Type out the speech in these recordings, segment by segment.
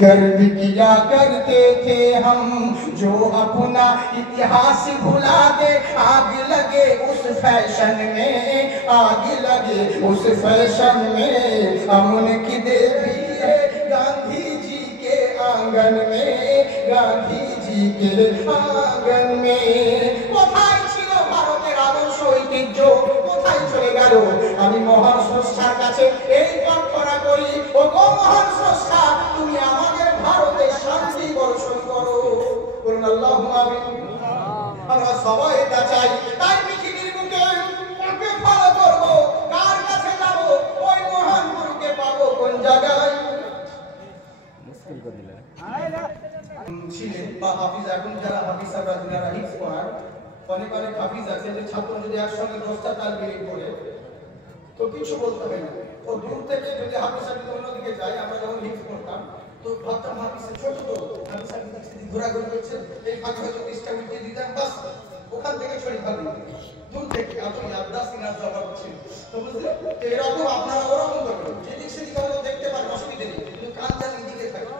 गर्व किया करते थे हम, जो अपना इतिहास भुला दे। आग लगे उस फैशन में, आग लगे उस फैशन में, अमन की देवी है गांधी जी के आंगन में, गांधी जी के आंगन में। কোথায় ছিল ভারতের আদর্শ ঐতিহ্য, কোথায় চলে গেল? আমি মহান স্রষ্টার কাছে এই প্রার্থনা করি, ও গো মহান স্রষ্টা, তুমি আমাদের ভারতে শান্তি বর্ষণ করো। বলুন আল্লাহুম্মা আমিন। আমরা সবাই এটা চাই। তাই পৃথিবীর বুকে কাকে ফলো করব, কার কাছে যাব, ওই মহান গুরুকে পাবো কোন জায়গায়? মুশকিল করে দিলেন ছিলেন বা হাফিজ, এখন যারা হাফিজ সাহেবরা যারা হিফজ পড়ান, অনেক অনেক হাফিজ আছে যে ছাত্র যদি একসঙ্গে 10টা তালবিল পড়ে তো কিছু বলতে হয় না। ও দূর থেকে যদি হাফিজ সাহেব অন্যদিকে যায়, আমরা যখন হিফজ পড়তাম তো ভাবতাম হাফিজ ছোট তো, হাফিজ সাহেব ঘোরাঘুরি করছে, এই ফাঁকে হয়তো 30টা উঠিয়ে দিতাম, বাস ওখান থেকে ছড়ি ভাবি দূর থেকে আপনি আবদাস কিনা জবাব হচ্ছেন। তো বুঝলেন, এরকম আপনারা ওরকম করবেন, যেদিক সেদিক হয়তো দেখতে পারেন, অসুবিধা নেই, কিন্তু কান যেন দিকে থাকে,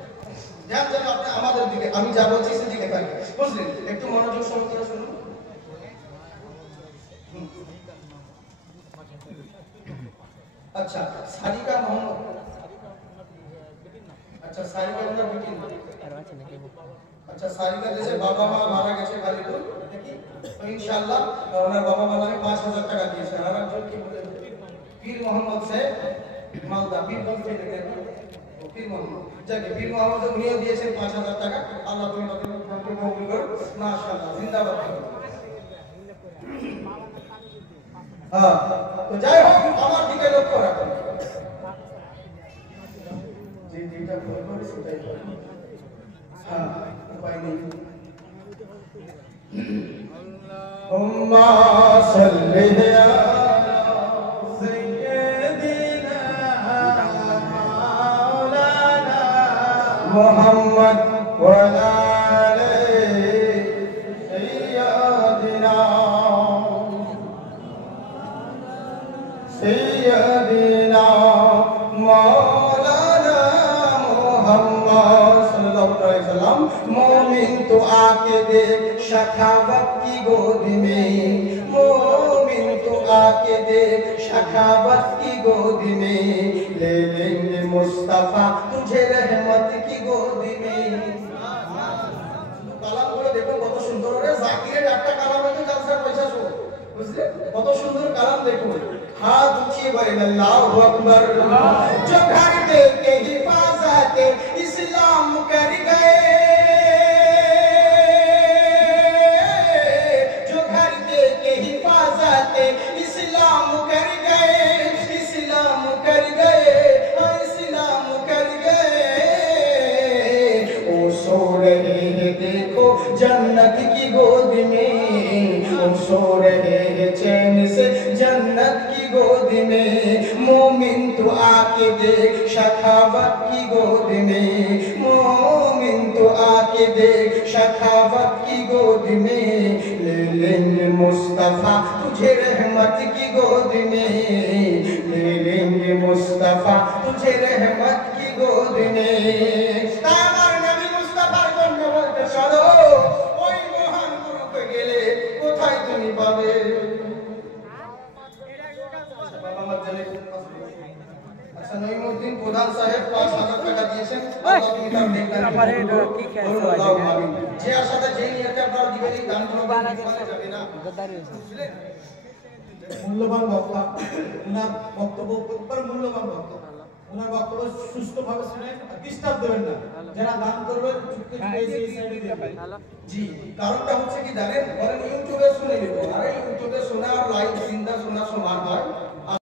ধ্যান যেন আপনি আমাদের দিকে, আমি যা বলছি সেদিকে থাকে। বুঝলেন? একটু মনোযোগ সহকারে শুনুন। আচ্ছা, সারিকা মোহাম্মদ, আচ্ছা সারিকা ওনার বিটিন, আচ্ছা সারিকা দেশে বাবা মা মারা গেছে খালিদুর নাকি, তো ইনশাআল্লাহ ওনার বাবা মা আমাকে 5000 টাকা দিয়েছে। আর একজন কি বলে, পীর মোহাম্মদ সাহেব মালদা, পীর বলতে দেখেন পীর মোহাম্মদ, যাকে পীর মোহাম্মদ উনিও দিয়েছেন 5000 টাকা। আল্লাহ তুমি তাদের কবুল করো, মাশাআল্লাহ, জিন্দাবাদ। হ্যাঁ, তো যাই হোক, আমার দিকে লক্ষ্য রাখুন, যে যেটা ভুল করে সেটাই করে, হ্যাঁ উপায় নেই। আল্লাহুম্মা সাল্লি আলা সাইয়্যিদিনা মাওলানা মুহাম্মদ ওয়া আলি সাইয়্যিদিনা सैयदना मौलाना मुहम्मद सल्लल्लाहु अलैहि वसल्लम। मोमिन तो आके देख शखावत की गोद में, मोमिन तो आके देख शखावत की गोद में, ले लेंगे मुस्तफा तुझे रहमत की गोद में। কালাম গুলো দেখো কত সুন্দর, রে জাকিরের একটা কালাম হয়তো জালসার পয়সা শো, বুঝলে কত সুন্দর কালাম দেখো। हाथ ऊंची बरन अल्लाहु अकबर, जो घर दे के हिफाजत इस्लाम कर गए, जो घर दे के हिफाजत इस्लाम कर गए, इस्लाम कर गए, इस्लाम कर गए। ओ सो रहे हैं देखो जन्नत की गोद में, ओ सो रहे हैं चैन से जन्नत की गोद में। मोमिन तो आके देख शखावत की गोद में, मोमिन तो आके देख शखावत की गोद में, ले लेंगे मुस्तफा तुझे रहमत की गोद में, ले लेंगे मुस्तफा तुझे रहमत की गोद में। আমার নবী মুস্তাফার জন্য বলতে চলো, ওই মহান গুরুকে গেলে কোথায় তুমি পাবে? আচ্ছা, নঈমুদ্দিন প্রধান সাহেব 5000 টাকা দিয়েছেন, আল্লাহ তুমি তার নেক দান করুন। যে আশাতে যেই নিয়তে আপনারা দিবেন, এই দান কোনো বিফলে যাবে না। বুঝলেন? মূল্যবান বক্তা, ওনার বক্তব্য খুবই মূল্যবান বক্তব্য, ওনার বক্তব্য সুস্থভাবে শুনে ডিস্টার্ব দেবেন না। যারা দান করবেন চুপকে এই সাইডে দেবেন। জি, কারণটা হচ্ছে কি জানেন, বলেন ইউটিউবে শুনে নিব, আর ইউটিউবে শোনা আর লাইভ জিন্দা শোনা সমান হয়।